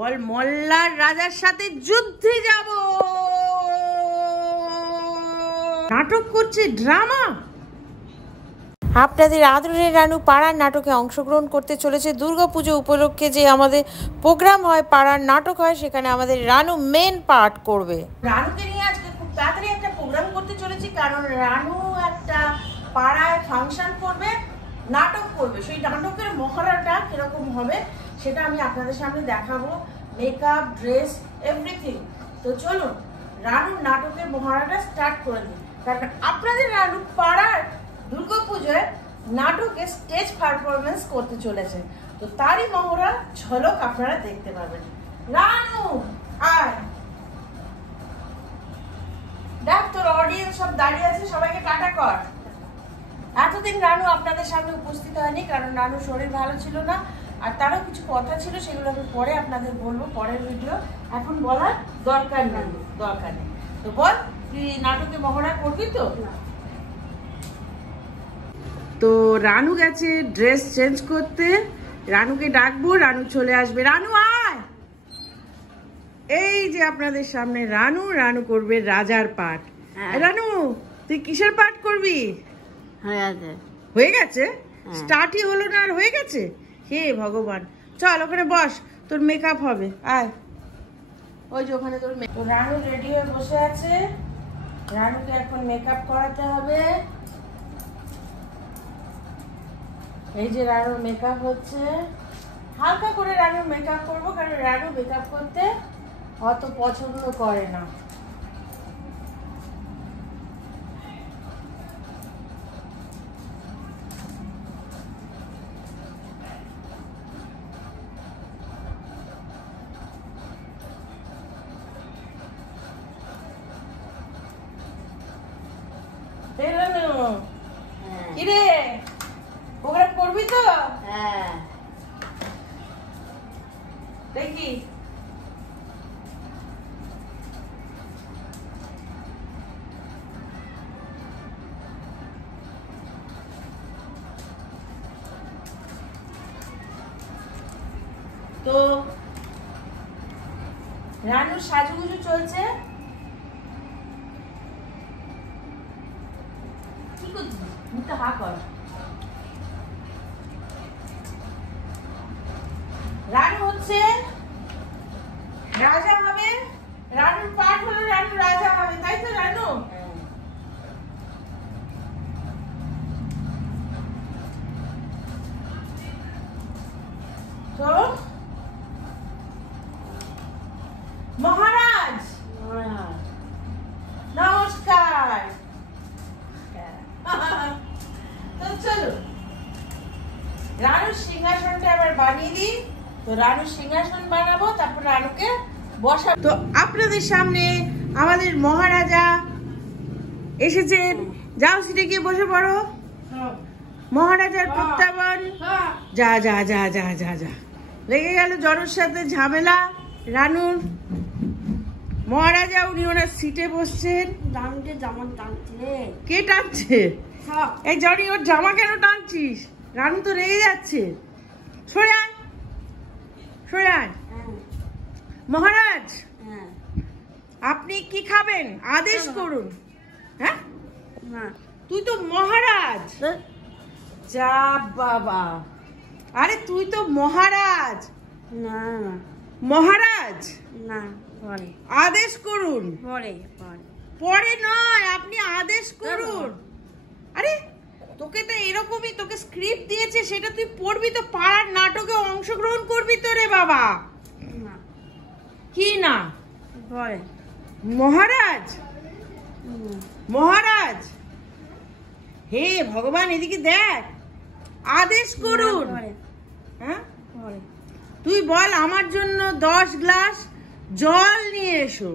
বল মল্লার রাজার সাথে যুদ্ধে যাব। নাটক করছে, ড্রামা। আপনাদের আদরের রানু পাড়ার নাটকে অংশগ্রহণ করতে চলেছে। দুর্গাপুজো উপলক্ষে যে আমাদের প্রোগ্রাম হয়, পাড়ার নাটক হয়, সেখানে আমাদের রানু মেন পার্ট করবে। রানুকে নিয়ে আজকে খুব তাড়াতাড়ি একটা প্রোগ্রাম করতে চলেছি, কারণ রানু একটা পাড়ায় ফাংশন করবে, নাটক করবে। সেই নাটকের মহড়াটা কিরকম হবে সেটা আমি আপনাদের সামনে দেখাবো। Makeup, dress, everything. তো চলুন রানুর নাটকের মহড়াটা স্টার্ট করে দিই, কারণ আপনাদের রানু পাড়ার দুর্গাপুজোয় নাটকে স্টেজ পারফরমেন্স করতে চলেছে। তো তারই মহড়া ঝলক আপনারা দেখতে পাবেন। রানু আয়, দেখ তোর অডিয়েন্স সব দাঁড়িয়ে আছে, সবাইকে টাটা কর। এতদিন রানু আপনাদের সামনে উপস্থিত হয়নি, কারণ রানুর শরীর ভালো ছিল না, আর তারও কিছু কথা ছিল, সেগুলো আমি পরে আপনাদের বলবো, পরের ভিডিও। এখন বলার দরকার নেই। তো বল, তুই নাটকে মহড়া করবি তো? তো রানু গেছে ড্রেস চেঞ্জ করতে, রানুকে ডাকবো, রানু চলে আসবে। রানু আয়। এই যে আপনাদের সামনে রানু, রানু করবে রাজার পাঠ। রানু তুই কিসের পাঠ করবি? হয়ে গেছে? স্টার্টই হলো না আর হয়ে গেছে? হে ভগবান, চল ওখানে বস, তোর মেকআপ হবে। আয়, ওই যে ওখানে তোর রানু রেডি হয়ে বসে আছে। রানুকে এখন মেকআপ করাতে হবে। এই যে রানুর মেকআপ হচ্ছে, হালকা করে রানুর মেকআপ করবো, কারণ রানু মেকআপ করতে অত পছন্দ করে না। কিরে, প্রোগ্রাম করবি তো? হ্যাঁ, দেখি। তো রানুর সাজুগুজু চলছে। কি করছিস? মুখটা হা কর। রানু হচ্ছে রাজা হবে, রানুর পাঠ হলো রানু রাজা হবে, তাই তো রানু? তো মহারাজ নমস্কার। তো চলো রানুর সিংহাসনটা আবার বানিয়ে দিই। তো রানুর সিংহাসন বানাবো, তারপর রানুকে বসাবো। তো আপনাদের সামনে আমাদের মহারাজা এসেছেন। যাও, সিটে গিয়ে বসে পড়ো। মহারাজার প্রত্যাবন। যা যা যা যা যা যা, লেগে গেল জড়োর সাথে ঝামেলা রানুর। মহারাজা উনি ওনার সিটে বসছেন। জামা টানছে। কে টানছে? এই জনি, ওর জামা কেন টানছিস? রানু তো রেগে যাচ্ছে। সরে আয়, সরে আয়। মহারাজ, আপনি কি খাবেন? আদেশ করুন। হ্যাঁ, তুই তো মহারাজ। যা বাবা, আরে তুই তো মহারাজ। না মহারাজ না, পরে আদেশ করুন। পরে পরে নয়, আপনি আদেশ করুন। আরে তোকে তো এরকমই, তোকে স্ক্রিপ্ট দিয়েছে, সেটা তুই পড়বি তো, পাড়ার নাটকে অংশগ্রহণ করবি তো রে বাবা। কি না? পরে মহারাজ, মহারাজ, হে ভগবান, এদিকে দেখ, আদেশ করুন। হ্যাঁ, তুই বল আমার জন্য 10 গ্লাস জল নিয়ে এসো,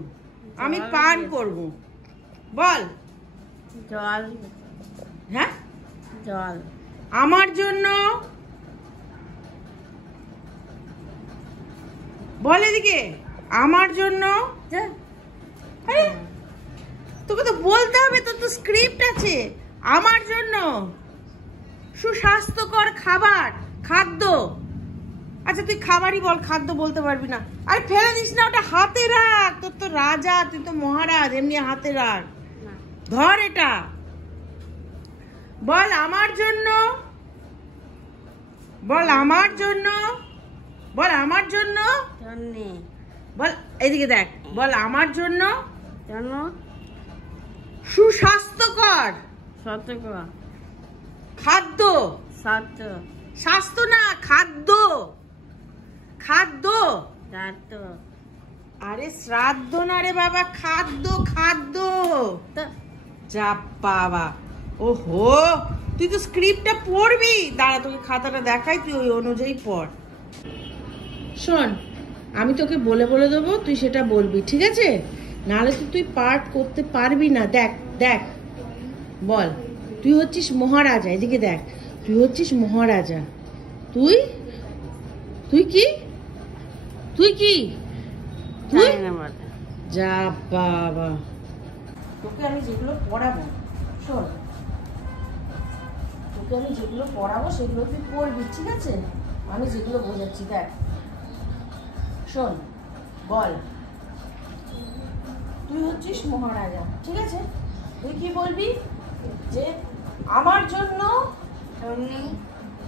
আমি পান করব। বল। জল? হ্যাঁ, জল আমার জন্য। বল এদিকে, আমার জন্য। আরে তোকে তো বলতে হবে, তোর তো স্ক্রিপ্ট আছে। আমার জন্য সুস্বাস্থ্যকর খাবার, খাদ্য আচ্ছা তুই খাবারই বল, খাদ্য বলতে পারবি না। আরে ফেলে দিস না, ওটা হাতে রাখ, তোর তো রাজা, তুই তো মহারাজ, এমনি হাতে রাখ। ধর এটা, বল আমার জন্য, বল আমার জন্য, বল আমার জন্য, বল এদিকে দেখ, বল আমার জন্য সুস্বাস্থ্যকর খাদ্য, স্বাস্থ্য না খাদ্য, খাদ্য, আরে শ্রাদ্ধ না রে বাবা, খাদ্য, খাদ্য। যা বাবা, ওহো তুই তো স্ক্রিপ্টটা পড়বি, দাঁড়া তোকে খাতাটা দেখাই, তুই ওই অনুযায়ী পড়। শোন, আমি তোকে বলে বলে দেবো, তুই সেটা বলবি, ঠিক আছে? নাহলে তো তুই পার্ট করতে পারবি না। দেখ দেখ, বল তুই হচ্ছিস মহারাজা, এদিকে দেখ, তুই হচ্ছিস মহারাজা, তুই তুই কি, তুই কি, তুই যা বাবা, তোকে আমি যেগুলো পড়াবো, শোন, তোকে আমি যেগুলো পড়াবো সেগুলো তুই পড়বি, ঠিক আছে? আমি যেগুলো বোঝাচ্ছি দেখ, শোন, বল তুই হচ্ছিস মহারাজা, ঠিক আছে? তুই কি বলবি? যে আমার জন্য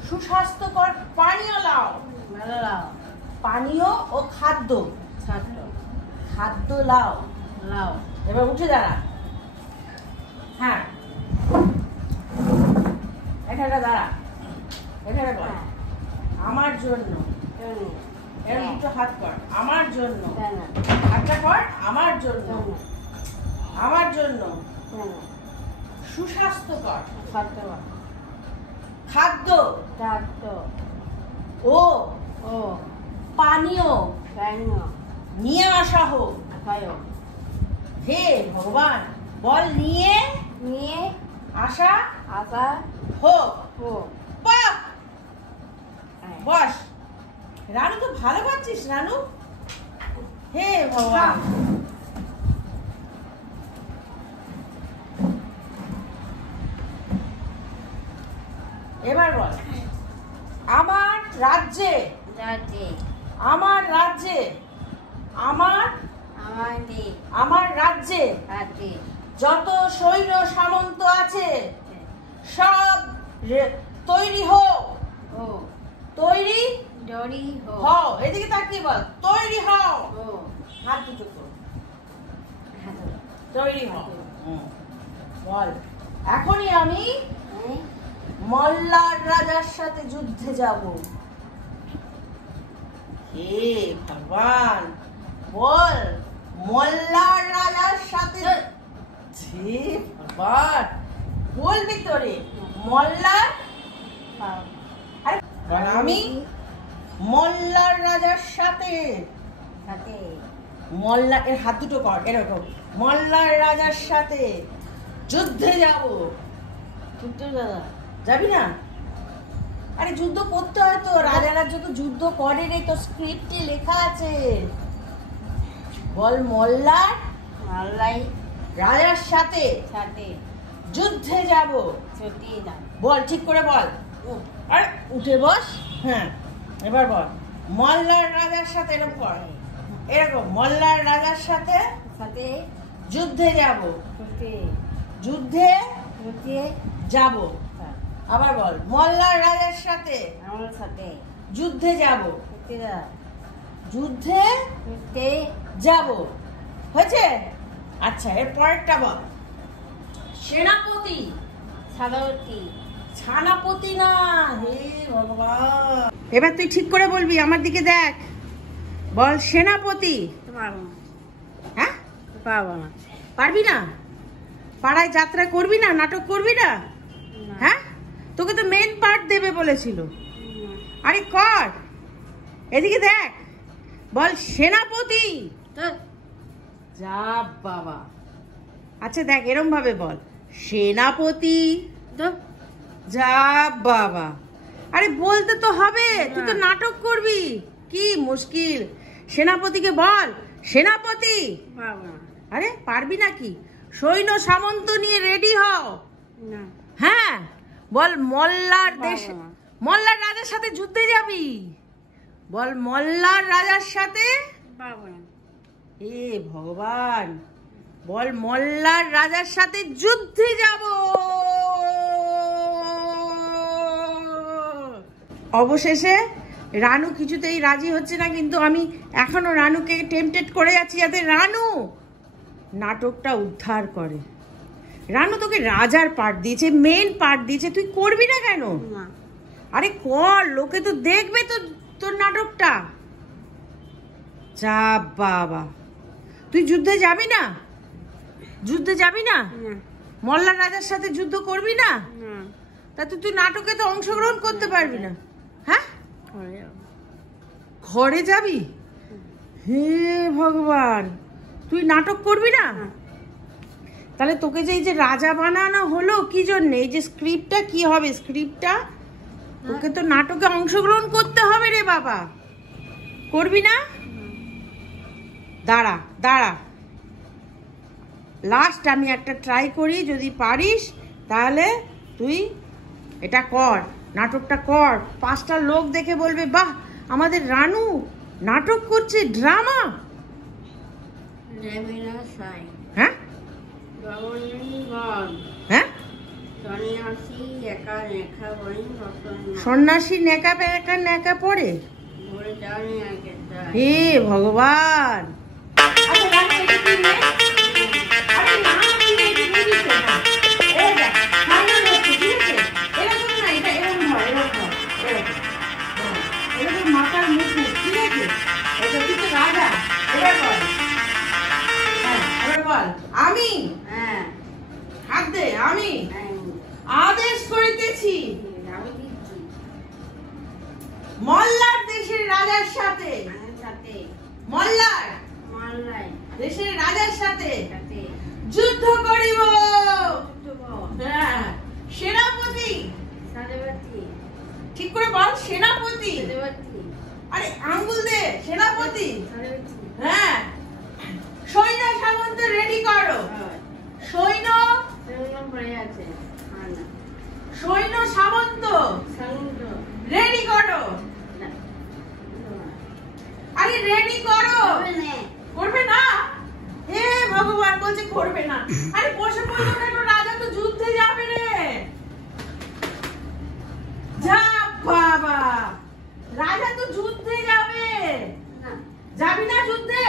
সুস্বাস্থ্যকর পানীয় লাও, পানীয় ও খাদ্য, খাদ্য লাও, এবার উঠে দাঁড়া, হ্যাঁ এখানে দাঁড়া, এখানে বল আমার জন্য, এর দুটো হাত কর, আমার জন্য, হাতটা কর, আমার জন্য, আমার জন্য সুস্বাস্থ্যকর খাদ্য ও পানীয় নিয়ে আসা হোক। হে ভগবান, বল নিয়ে আসা হোক। পাপ, বস। রানু তো ভালো পাচ্ছিস রানু, হে ভগবান। এবার বল আমার রাজ্যে, আমার রাজ্যে, আমার রাজ্যে যত সৈন্য সামন্ত আছে সব তৈরি হোক, তৈরি হও, এদিকে তাকিয়ে বল তৈরি হও, হাত দুটো তো তৈরি হও। বল এখনই আমি মল্লার রাজার সাথে যুদ্ধে যাব। হে ভগবান, বল মল্লার রাজার সাথে, হে ভগবান বলবি তোরে মল্লার, আরে আমি মল্লার রাজার সাথে, মল্লা, এর হাত দুটো কর এরকম, মল্লার রাজার সাথে যুদ্ধে যাব। যাবি না? আরে যুদ্ধ করতে হয় তো, রাজারা যত যুদ্ধ করে রে, তো স্ক্রিপ্টে লেখা আছে। বল মল্লার রাজার সাথে যুদ্ধে যাব। বল ঠিক করে বল, আর উঠে বস, হ্যাঁ এবার বল মল্লার রাজার সাথে, এরকম কর, এরকম মল্লার রাজার সাথে যুদ্ধে যাব, যুদ্ধে যাব। আবার বল মল্লার রাজার সাথে যুদ্ধে যাব, যুদ্ধে যাব। হয়েছে? আচ্ছা এর পরেরটা বল সেনাপতি, ছানাপতি না, হে ভগবান। এবার তুই ঠিক করে বলবি, আমার দিকে দেখ, বল সেনাপতি। হ্যাঁ পারবি না? পাড়ায় যাত্রা করবি না, নাটক করবি না? হ্যাঁ তোকে তো মেন পার্ট দেবে বলেছিল। আরে কর, এদিকে দেখ, বল সেনাপতি। যা বাবা, আচ্ছা দেখ এরম ভাবে বল সেনাপতি। যা বাবা, আরে বলতে তো হবে, তুই তো নাটক করবি, কি মুশকিল। সেনাপতিকে বল সেনাপতি। আরে পারবি নাকি? সৈন্য সামন্ত নিয়ে রেডি হও। হ্যাঁ বল মল্লার দেশ, মল্লার রাজার সাথে যুদ্ধে যাবি। বল মল্লার রাজার সাথে। পারবো না। এ ভগবান, বল মল্লার রাজার সাথে যুদ্ধে যাব। অবশেষে রানু কিছুতেই রাজি হচ্ছে না, কিন্তু আমি এখনো রানুকে টেম্পটেড করে যাচ্ছি যাতে রানু নাটকটা উদ্ধার করে। রানু তোকে রাজার পার্ট দিয়েছে, মেন পার্ট দিয়েছে, তুই করবি না কেন? না। আরে কর, লোকে তো দেখবে তো তোর নাটকটা। যা বাবা, তুই যুদ্ধে যাবি না? যুদ্ধে যাবি না? না। মল্লার রাজার সাথে যুদ্ধ করবি না? না। তা তুই নাটকে তো অংশগ্রহণ করতে পারবি না। হ্যাঁ, ঘরে যাবো। ঘরে যাবি? হে ভগবান, তুই নাটক করবি না? না। তাহলে তোকে যে এই যে রাজা বানানো হলো কি জন্য? এই যে স্ক্রিপ্টটা কি হবে? স্ক্রিপ্টটা তোকে তো নাটকে অংশগ্রহণ করতে হবে রে বাবা। করবি না? দাঁড়া দাঁড়া, লাস্ট আমি একটা ট্রাই করি, যদি পারিস তাহলে তুই এটা কর, নাটকটা কর। 5টা লোক দেখে বলবে বাহ, আমাদের রানু নাটক করছে, ড্রামা। রেমিনা সাই। হ্যাঁ গগনগণ। হ্যাঁ, সন্ন্যাসী একা লেখা বই রতন। সন্ন্যাসী নেকা পেকা নেকা পড়ে। ভরে জানি আগে তাই। হে ভগবান। আচ্ছা রানু, এটা কি রে? আরে না, কি রে? এটা কি দিচ্ছে না? এই দেখ, ফাইনাল হচ্ছে, ঠিক আছে? এরকম না, এটা এরকম হয়, এরকম হয়, এরকম। হ্যাঁ, এরকম মাথার মুখে, ঠিক আছে? এটা তুই তো রাজা, এবার বল। হ্যাঁ, এবার বল। আমি হ্যাঁ। হাত দে, আমি হ্যাঁ। আদেশ করিতেছি আমি দিচ্ছি। মল্লার দেশের রাজার সাথে, আমার সাথে। মল্লার মাল্লাই। দেশের রাজার সাথে সাথে। যুদ্ধ করিব। যুদ্ধ। হ্যাঁ, সেনাপতি, সাদেবাতি। ঠিক করে বল, সেনাপতি। সাদেবাতি। আরে আঙ্গুল দে, সেনাপতি। সাদেবাতি। হ্যাঁ, সৈন্য সামন্ত রেডি করো। হয়। সৈন্য, সেগুলো পড়ে আছে। আর না। সৈন্য সামন্ত সামুদ্র। রেডি করো। না। আরে রেডি করো। হবে না। করবে না? হে ভগবান, বলছে করবে না। আরে বসে পড়লো কেন? রাজা তো যুদ্ধে যাবে রে। যা বাবা, রাজা তো যুদ্ধে যাবে। না। যাবি না যুদ্ধে?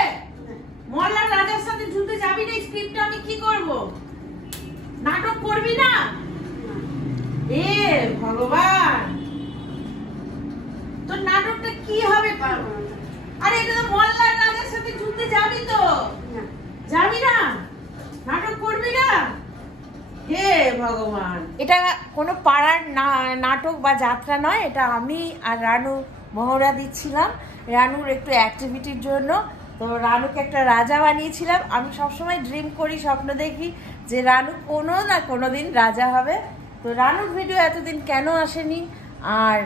না। মল্লার রাজার সাথে যুদ্ধে যাবি না? স্ক্রিপ্টটা আমি কি করব? নাটক করবি না? এ ভগবান, তোর নাটকটা কি হবে? পারবো না। আরে এটা তো মল্লার রাজার সাথে যুদ্ধে যাবি তো? না। যাবি না? নাটক করবি না? হে ভগবান, এটা কোনো পাড়ার নাটক বা যাত্রা নয়, এটা আমি আর রানু মহড়া দিচ্ছিলাম রানুর একটু অ্যাক্টিভিটির জন্য। তো রানুকে একটা রাজা বানিয়েছিলাম। আমি সবসময় ড্রিম করি, স্বপ্ন দেখি যে রানু কোনো না কোনো দিন রাজা হবে। তো রানুর ভিডিও এতদিন কেন আসেনি আর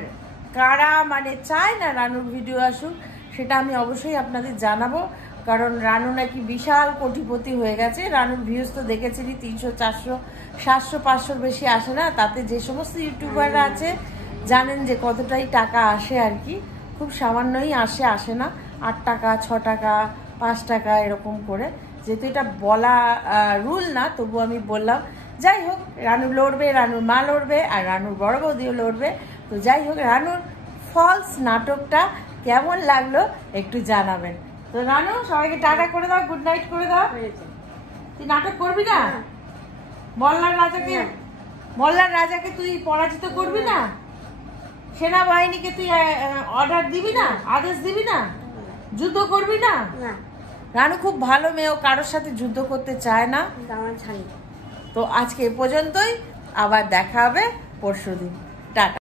কারা মানে চায় না রানুর ভিডিও আসুক, সেটা আমি অবশ্যই আপনাদের জানাবো। কারণ রানু নাকি বিশাল কোটিপতি হয়ে গেছে। রানুর ভিউজ তো দেখেছিলি 300, 400, 700, 500 বেশি আসে না। তাতে যে সমস্ত ইউটিউবাররা আছে জানেন যে কতটাই টাকা আসে আর কি, খুব সামান্যই আসে না, 8 টাকা, 6 টাকা, 5 টাকা এরকম করে। যেহেতু এটা বলা রুল না, তবু আমি বললাম। যাই হোক, রানু লড়বে, রানুর মা লড়বে, আর রানুর বড় বৌদিও লড়বে। তো যাই হোক, রানুর ফলস নাটকটা কেমন লাগলো একটু জানাবেন। তো রানু, সবাইকে টাটা করে দাও, গুড নাইট করে দাও। হয়েছে। তুই নাটক করবি না? মল্লার রাজাকে তুই পরাজিত করবি না? সেনাবাহিনীকে তুই অর্ডার দিবি না, আদেশ দিবি না, যুদ্ধ করবি না? না। রানু খুব ভালো মেয়ে, ও কারোর সাথে যুদ্ধ করতে চায় না। আমার ছাড়ি। তো আজকে এ পর্যন্তই, আবার দেখা হবে পরশুদিন। টাটা।